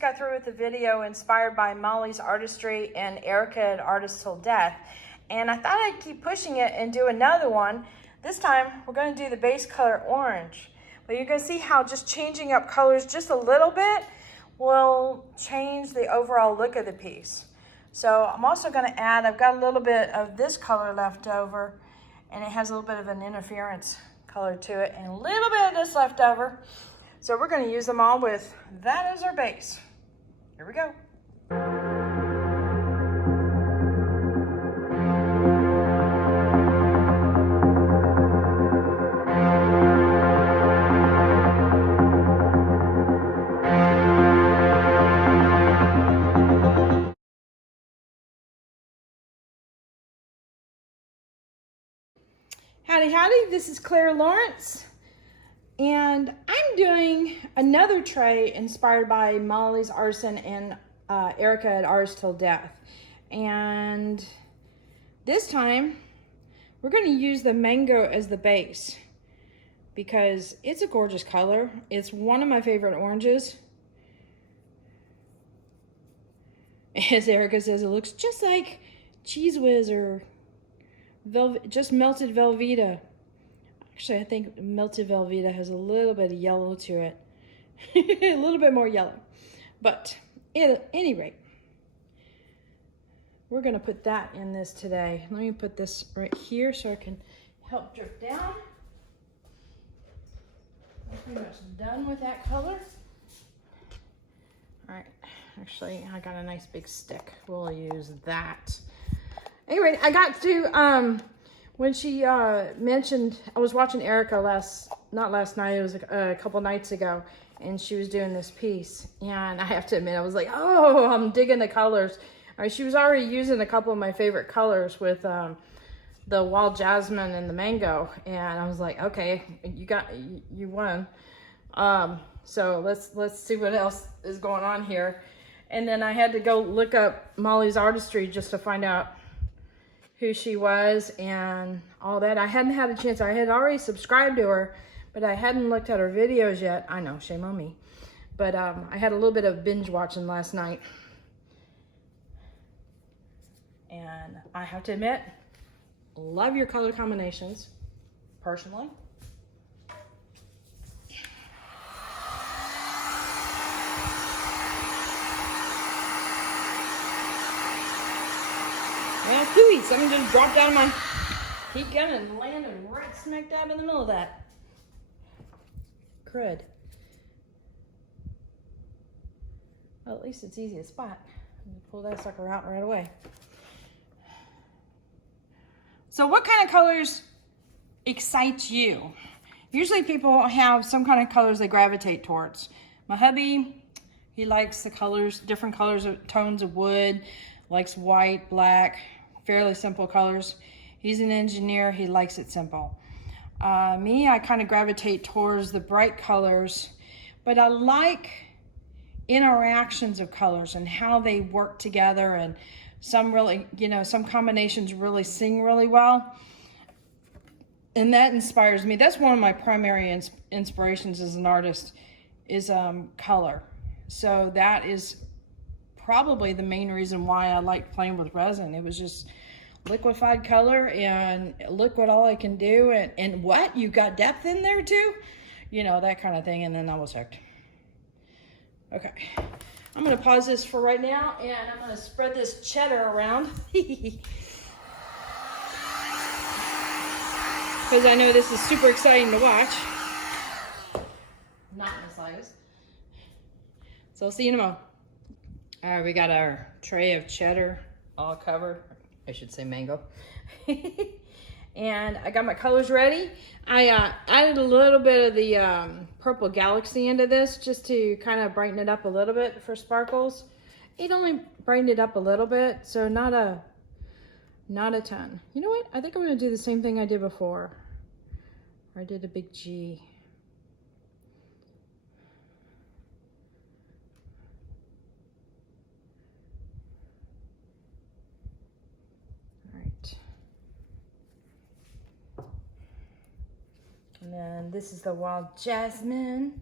just got through with the video inspired by Molly's Artistry and Erika at Artist Till Death. And I thought I'd keep pushing it and do another one. This time, we're gonna do the base color orange. But you're gonna see how just changing up colors just a little bit will change the overall look of the piece. So I'm also gonna add, I've got a little bit of this color left over, and it has a little bit of an interference color to it, and a little bit of this left over. So we're gonna use them all with that as our base. Here we go. Howdy Howdy, this is Clara Lawrence, and I'm doing another tray inspired by Molly's Artisan and Erika at Artist Till Death. And this time, we're gonna use the mango as the base because it's a gorgeous color. It's one of my favorite oranges. As Erika says, it looks just like Cheese Whiz or just melted Velveeta. Actually, I think melted Velveeta has a little bit of yellow to it. A little bit more yellow. But at any rate, we're going to put that in this today. Let me put this right here so I can help drip down. I'm pretty much done with that color. All right. Actually, I got a nice big stick. We'll use that. Anyway, I got to, when she mentioned, I was watching Erika not last night, it was a couple nights ago, and she was doing this piece. And I have to admit, I was like, oh, I'm digging the colors. She was already using a couple of my favorite colors with the wild jasmine and the mango. And I was like, okay, you won. So let's see what else is going on here. And then I had to go look up Molly's Artistry just to find out who she was and all that. I hadn't had a chance. I had already subscribed to her, but I hadn't looked at her videos yet. I know, shame on me. But I had a little bit of binge watching last night. And I have to admit, love your color combinations, personally. Well, pooey, something just dropped out of my heat gun and landed right smack dab in the middle of that. Crud. Well, at least it's easy to spot. I'm gonna pull that sucker out right away. So what kind of colors excite you? Usually people have some kind of colors they gravitate towards. My hubby, he likes the colors, different colors, tones of wood, likes white, black, fairly simple colors. He's an engineer, he likes it simple. Me, I kind of gravitate towards the bright colors, but I like interactions of colors and how they work together, and some really, some combinations really sing really well. And that inspires me. That's one of my primary inspirations as an artist is color. So that is probably the main reason why I like playing with resin. It was just liquefied color, and look what all I can do, and what, you got depth in there too, that kind of thing. And then I was hooked. Okay, I'm gonna pause this for right now, and I'm gonna spread this cheddar around because I know this is super exciting to watch. Not in the slightest. So I'll see you in a moment. All right, we got our tray of cheddar all covered. I should say mango. And I got my colors ready. I added a little bit of the purple galaxy into this just to kind of brighten it up a little bit for sparkles. It only brightened it up a little bit, so not a ton. You know what? I think I'm going to do the same thing I did before. I did a big G. And then this is the wild jasmine,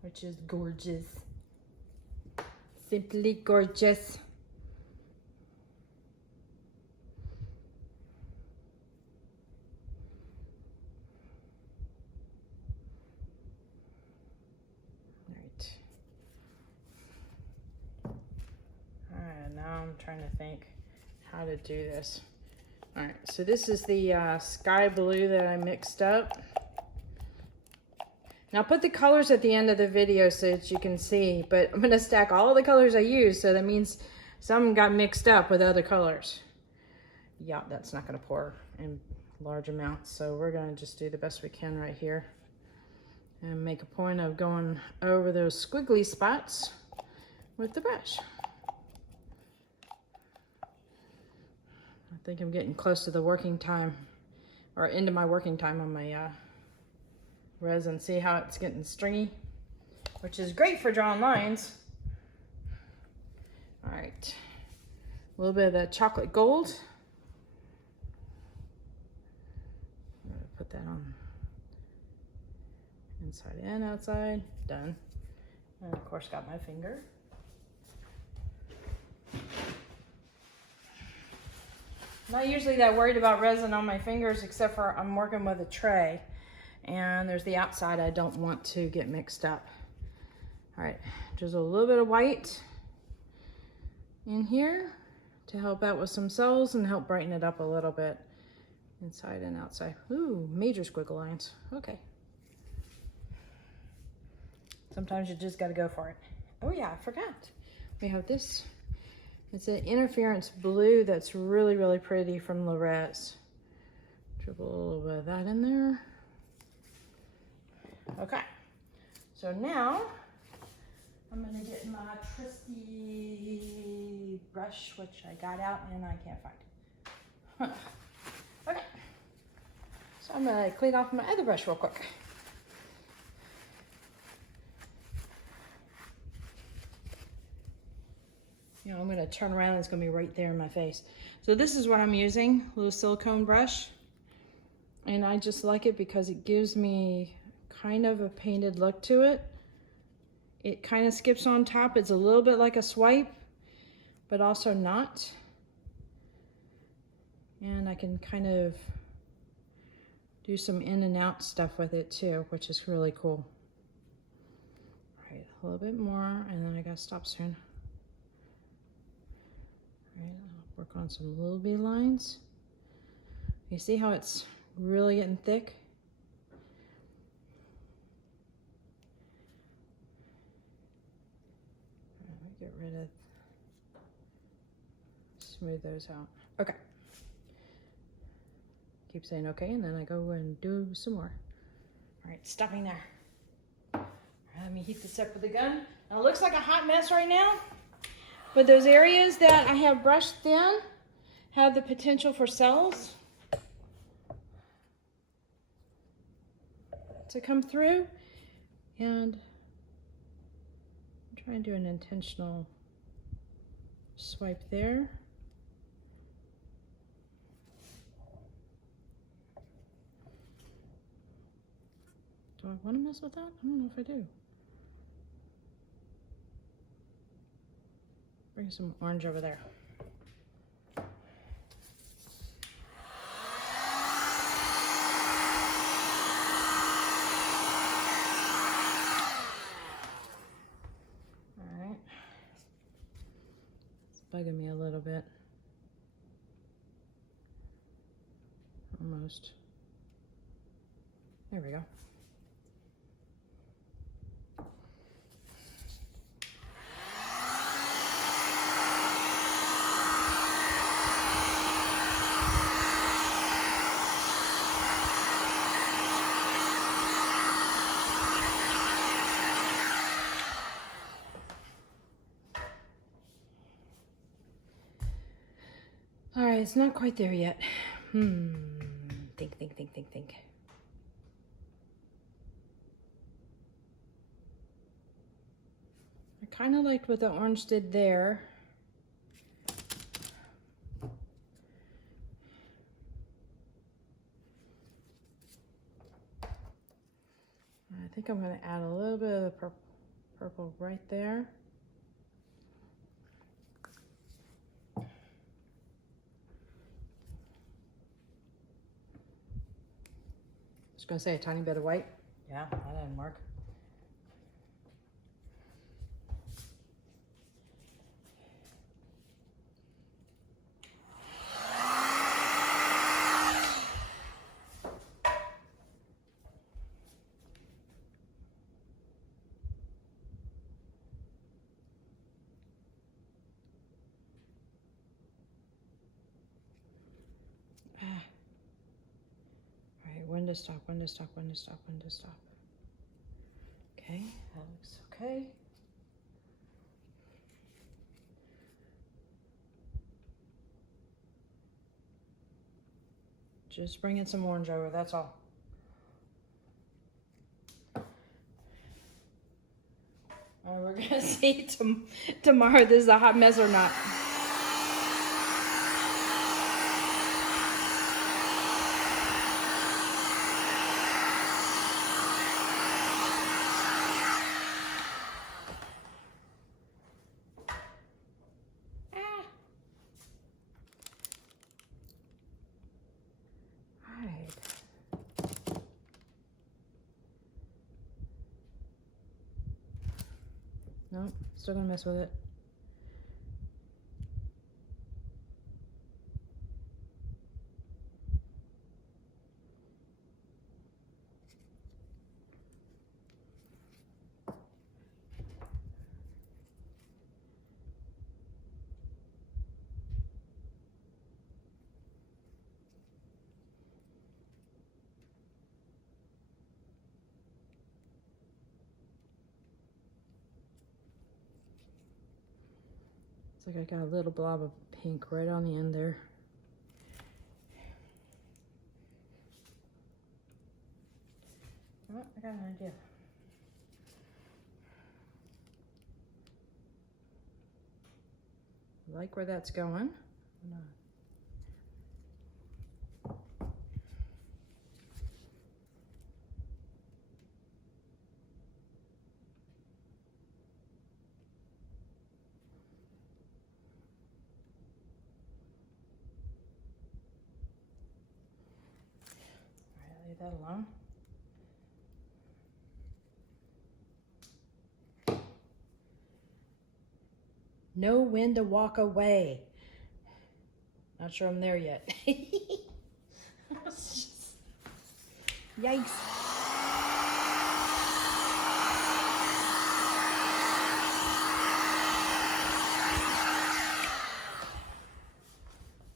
which is gorgeous. Simply gorgeous. Alright, now I'm trying to think how to do this. Alright, so this is the sky blue that I mixed up. Now I'll put the colors at the end of the video so that you can see, but I'm going to stack all the colors I use, so that means some got mixed up with other colors. Yeah, that's not going to pour in large amounts, so we're going to just do the best we can right here. And make a point of going over those squiggly spots with the brush. I think I'm getting close to the working time, or into my working time on my resin. See how it's getting stringy, which is great for drawing lines. All right, a little bit of the chocolate gold. I'm gonna put that on inside and outside. Done. And of course got my finger. Not usually that worried about resin on my fingers, except for I'm working with a tray and there's the outside I don't want to get mixed up. All right, just a little bit of white in here to help out with some cells and help brighten it up a little bit inside and outside. Ooh, major squiggle lines. Okay. Sometimes you just got to go for it. Oh yeah, I forgot. We have this. It's an interference blue that's really, really pretty from Lawrence. Dribble a little bit of that in there. Okay, so now I'm gonna get my trusty brush, which I got out and I can't find. Okay, so I'm gonna clean off my other brush real quick. You know, I'm gonna turn around and it's gonna be right there in my face. So this is what I'm using, a little silicone brush. And I just like it because it gives me kind of a painted look to it. It kind of skips on top. It's a little bit like a swipe, but also not. And I can kind of do some in and out stuff with it too, which is really cool. All right, a little bit more, and then I gotta stop soon. All right, I'll work on some little bee lines. You see how it's really getting thick? Get rid of, smooth those out. Okay. Keep saying okay, and then I go and do some more. All right, stopping there. All right, let me heat this up with the gun. Now, it looks like a hot mess right now, but those areas that I have brushed thin have the potential for cells to come through, and try and do an intentional swipe there. Do I want to mess with that? I don't know if I do. Bring some orange over there. Bugging me a little bit. Almost. There we go. All right, it's not quite there yet. Think. I kind of liked what the orange did there. I think I'm going to add a little bit of the purple right there. Just gonna say a tiny bit of white. Yeah, that didn't work. When to stop, when to stop, when to stop, when to stop. Okay, that looks okay. Just bringing some orange over, that's all. All right, we're gonna see tomorrow if this is a hot mess or not. Nope, still gonna mess with it. It's like I got a little blob of pink right on the end there. Oh, I got an idea. I like where that's going. Leave that alone. Know when to walk away. Not sure I'm there yet. Yikes.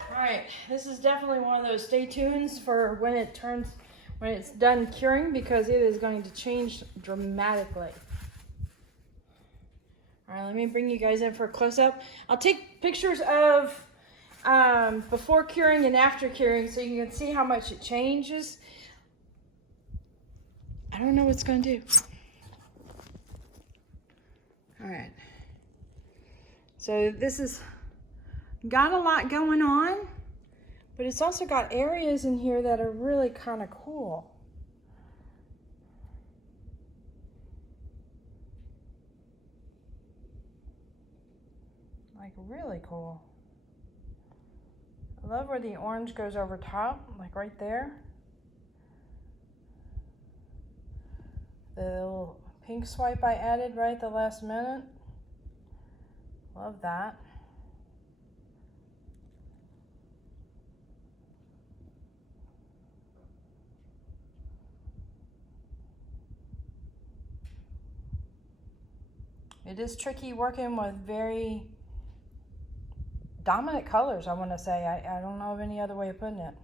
All right, this is definitely one of those stay tunes for when it's done curing, because it is going to change dramatically. All right, let me bring you guys in for a close-up. I'll take pictures of before curing and after curing so you can see how much it changes. I don't know what it's going to do. All right. So this has got a lot going on, but it's also got areas in here that are really kind of cool. Like really cool. I love where the orange goes over top, like right there. The little pink swipe I added right at the last minute. Love that. It is tricky working with very dominant colors, I want to say. I don't know of any other way of putting it.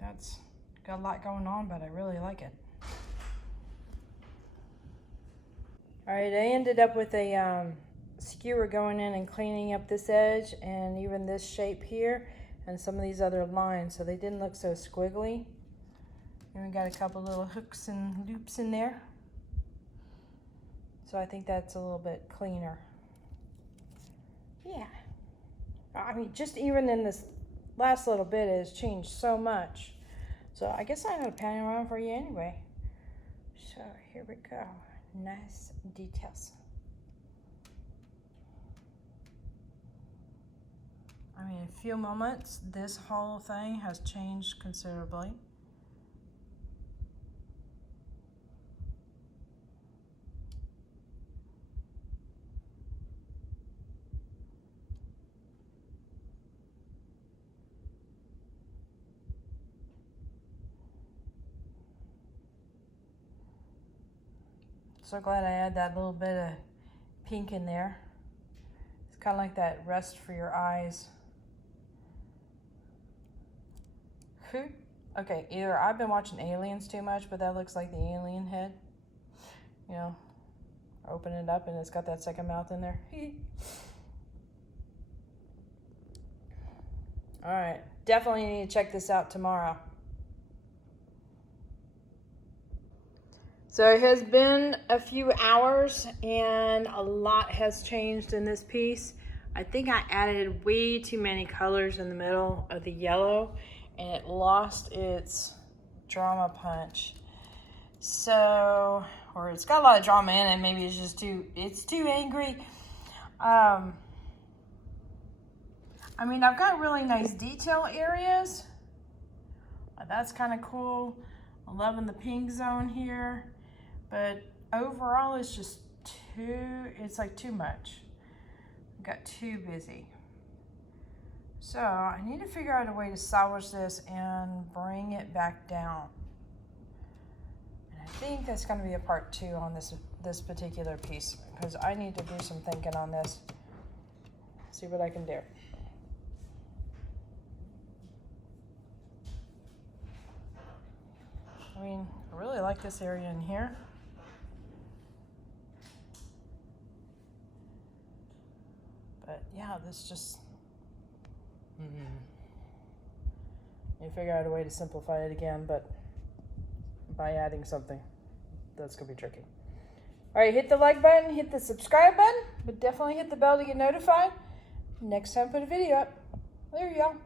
That's got a lot going on, but I really like it. All right, I ended up with a skewer going in and cleaning up this edge and even this shape here and some of these other lines, so they didn't look so squiggly. And we got a couple little hooks and loops in there. So I think that's a little bit cleaner. Yeah. I mean, just even in this last little bit, it has changed so much. So I guess I'm gonna pan it around for you anyway. So here we go. Nice details. I mean, in a few moments, this whole thing has changed considerably. So glad I had that little bit of pink in there. It's kind of like that rest for your eyes. Okay, either I've been watching Aliens too much, but that looks like the alien head. You know, open it up and it's got that second mouth in there. All right, definitely need to check this out tomorrow. So it has been a few hours and a lot has changed in this piece. I think I added way too many colors in the middle of the yellow and it lost its drama punch. So, or it's got a lot of drama in it, maybe it's just too angry. I mean, I've got really nice detail areas. That's kind of cool. I'm loving the pink zone here. But overall, it's just it's like too much. I got too busy. So I need to figure out a way to salvage this and bring it back down. And I think that's going to be a part 2 on this particular piece because I need to do some thinking on this. See what I can do. I mean, I really like this area in here. But yeah, this just, you figure out a way to simplify it again, but by adding something, that's gonna be tricky. All right, hit the like button, hit the subscribe button, but definitely hit the bell to get notified next time I put a video up. There you go.